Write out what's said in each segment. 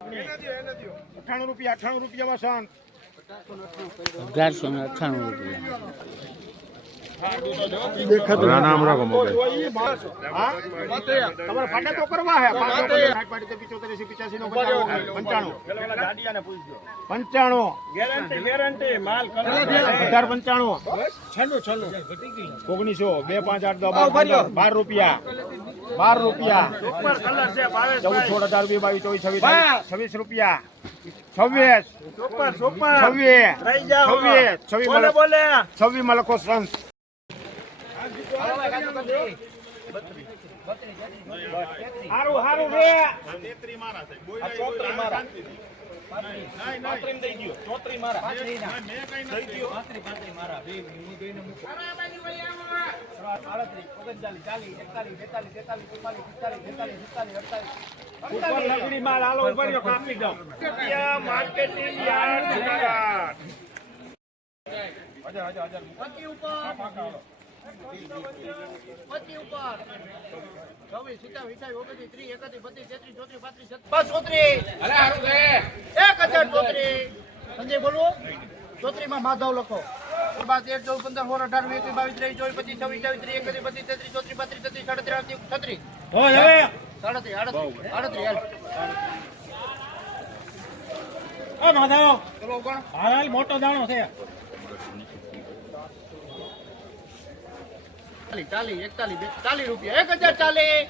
અઠ્ઠાણું રૂપિયા અઠ્ઠાણું રૂપિયા વસંત અગિયારસો ને અઠ્ઠાણું રૂપિયા. નામ રાખો મોબાઈલ હા? તમારે ફાટા તો કરવા હે. પાંચસો પચાસ, સાઠ પાડી તો પિચોતેર, એંસી, પચાસી, નો પંચાણું. પંચાણું. પંચાણું. અઢાર પંચાણું. ઓગણીસો બે પાંચ આઠ બાર રૂપિયા. બાર રૂપિયા ચૌદ અઢાર વીસ બાવીસ ચોવીસ છવ્વીસ છવ્વીસ રૂપિયા છવ્વીસ છવ્વીસ છવ્વીસ છવ્વીસ છવ્વીસમાં લખો સંત હારું હારું રે ઉપર લગડી માલ હાલો ઉપર રહ્યો, કાપી દઉં માર્કેટિંગ યાર્ડ જુનાગઢ સંજય બોલું ચોત્રીમાં માધવ લખો. બાદ એક ચૌદ પંદર સોળ અઢાર એકવીસ બાવીસ ત્રેવીસ ચોવીસ પચીસ છવ્વીસ ચોવીસ ત્રીસ એકત્રીસ બત્રીસ તેત્રીસ ચોત્રીસ બત્રીસ તેત્રીસ સાડત્રીસ આડત્રીસ છત્રીસ. સાડત્રીસ આડત્રીસ આડત્રીસ મોટો દાણો છે. એકતાલીસ ચાલીસ રૂપિયા. એક હજાર ચાલીસ.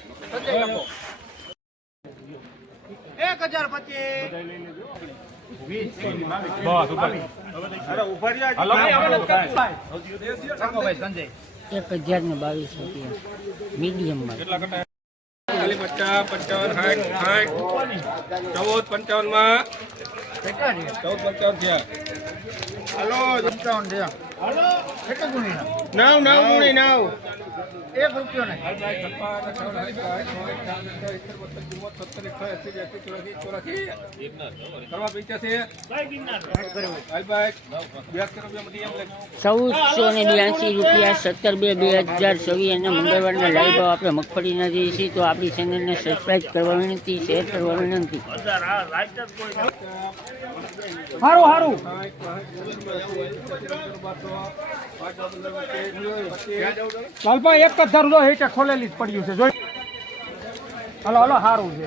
એક હજાર પચીસ. એક હજાર ને બાવીસ રૂપિયા. મીડિયમમાં ખાલી પચાસ પંચાવન સાઠ સાઠ. ચૌદ પંચાવનમાં ચૌદ પંચાવન થયા. હલો પંચાવન થયા. કેટલા નવ નવ મૂણી નવ. એક રૂપિયો. ચૌદસો ને બ્યાસી રૂપિયા સત્તર બે બે હજાર છવ્વીસ અને મંગળવારના લાઈવ ભાવ આપણે મગફળીના જઈએ છીએ તો આપણી ચેનલને સબસ્ક્રાઈબ કરવા વિનંતી શેર કરવા વિનંતી સારું હારું લાલભાઈ, એક જ ધરું હેઠે ખોલેલી જ પડ્યું છે, જોઈ. હલો હલો સારું છે.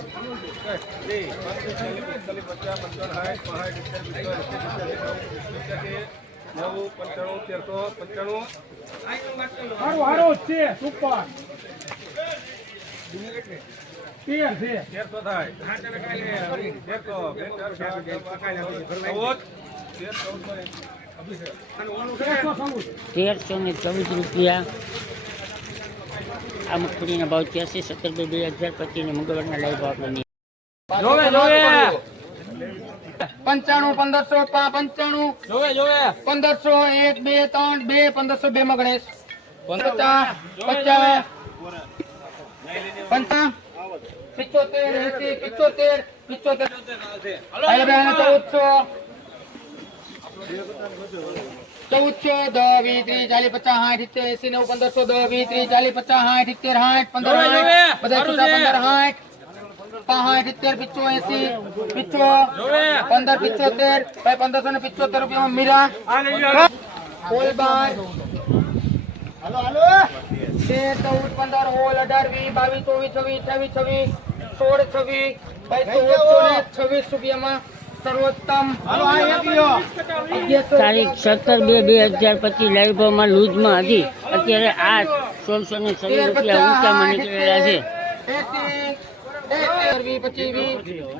નવ પંચાણું તેરસો પંચાણું સારું સારું જ છે, સુપર. તેર છે. તેરસો થાય. તેરસો તેર ચૌદ તેરસો ને ચૌદ રૂપિયા. આ મગફળીના ભાવ ત્યાંસી સત્તર બે બે હજાર પચીસ ને મંગળવારના લાઈવ ભાવ પંચાણું પંદરસો પંચાણું. પંદરસો એક બે ત્રણ બે પંદરસો બે માં ગણેશ પચાસ પચાસ. પંચા. પિચોતેર એસી પિચોતેર પિચોતેર. ચૌદસો. ચૌદસો દસ વીસ ત્રીસ ચાલીસ પચાસ સાઠ સિત્તેર એસી નવ પંદરસો દસ વીસ ત્રીસ ચાલીસ પચાસ સાઠ સિત્તેર સાઠ પંદર સાઠ બધા પંદર સાઠ પાંચ સિત્તેર પિચ્ચો એસી પિચો પંદર પિચોતેર ભાઈ પંદરસો ને પિચ્ચોતેર રૂપિયા મીરા. કોલબાર હાલો હાલો તેર ચૌદ પંદર હોલ અઢાર વીસ બાવીસ ચોવીસ છવ્વીસ અઠાવીસ છવ્વીસ સોળ છવ્વીસ. ભાઈ ચૌદસો ને છવ્વીસ રૂપિયામાં તારીખ સત્તર બે બે હજાર પચીસ લાઈવ લૂજમાં લૂઝમાં હતી. અત્યારે આ સોળસો ને છવ્વીસ રૂપિયા ઊંચામાં નીકળેલા છે.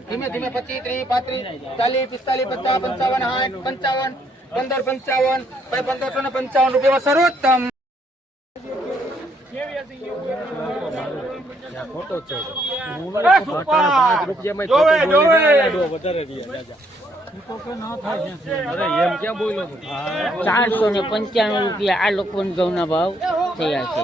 ધીમે ધીમે પચીસ ત્રીસ પાંત્રીસ ચાલીસ પિસ્તાલીસ પચાસ પંચાવન સાઠ પંચાવન પંદર પંચાવન પંદરસો ને પંચાવન રૂપિયા સર્વોત્તમ. જોવે જોવે! ચારસો ને પંચાણું રૂપિયા આ લોકોના ઘઉંના ભાવ થયા છે.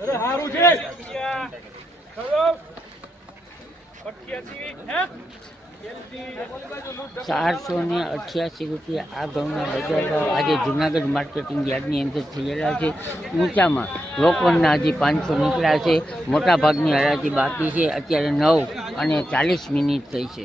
અરે સારું છે. ચારસો ને અઠ્યાસી રૂપિયા આ ઘઉંના બજાર ભાવ. આજે જુનાગઢ માર્કેટિંગ યાર્ડની અંદર થયેલા છે. ઊંચામાં લોકવનના હજી પાંચસો નીકળ્યા છે. મોટા ભાગની હરાજી બાકી છે. અત્યારે નવ અને ચાલીસ મિનિટ થઈ છે.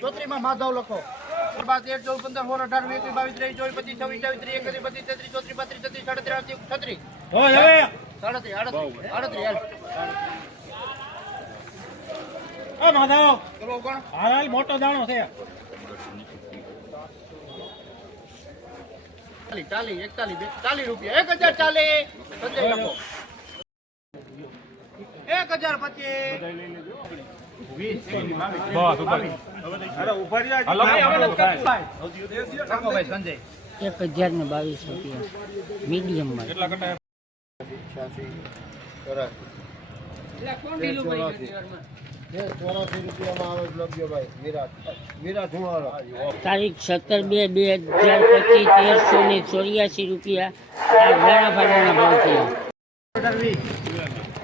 ચોત્રીમાં માધવ લખો. બાર તેર ચૌદ પંદર સોળ અઢાર વીસ એકવીસ બાવીસ ત્રેવીસ ચોવીસ પચીસ છવ્વીસ અઠ્યાવીસ ત્રીસ એકત્રીસ બત્રીસ તેત્રીસ ચોત્રીસ પાંત્રીસ છત્રીસ સાડત્રીસ આડત્રીસ છત્રીસ. સાડત્રીસ આડત્રીસ મોટો દાણો છે. ચાલીસ ચાલીસ એકતાલીસ ચાલીસ રૂપિયા. એક હજાર ચાલીસ. એક હજાર પચીસ. એક હજાર ને બાવીસ રૂપિયા. મીડિયમમાં તારીખ સત્તર બે બે હજાર પચીસ તેરસો ને ચોર્યાસી રૂપિયા. આ દાણા ફાડાના ભાવ થયા.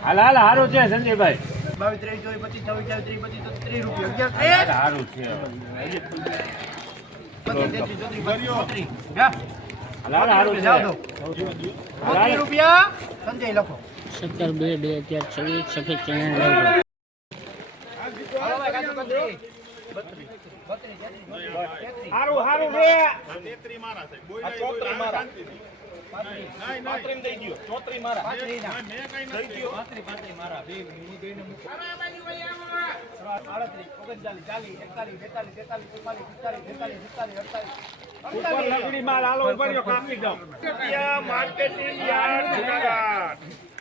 હાલ હાલ હારું છે સંજયભાઈ. બાવીસ ત્રેવીસ ચોવીસ પચીસ છવ્વીસ અઠ્યાવીસ ત્રીસ બત્રીસ ત્રીસ ત્રીસ રૂપિયા. અગિયાર ત્રીસ છે. બત્રીસ તેત્રીસ ચોત્રીસ બત્રીસ ચોત્રીસ હા હાલ હાલ હારું છે જાઓ દો ચોત્રીસ રૂપિયા સંજય લખો સત્તર બે બે હજાર છવ્વીસ સફેદ ચણા લાવ્યો હારું હારું છે ઉપર લકડી માલ હાલો ઉપર કાપી દો માર્કેટિંગ યાર્ડ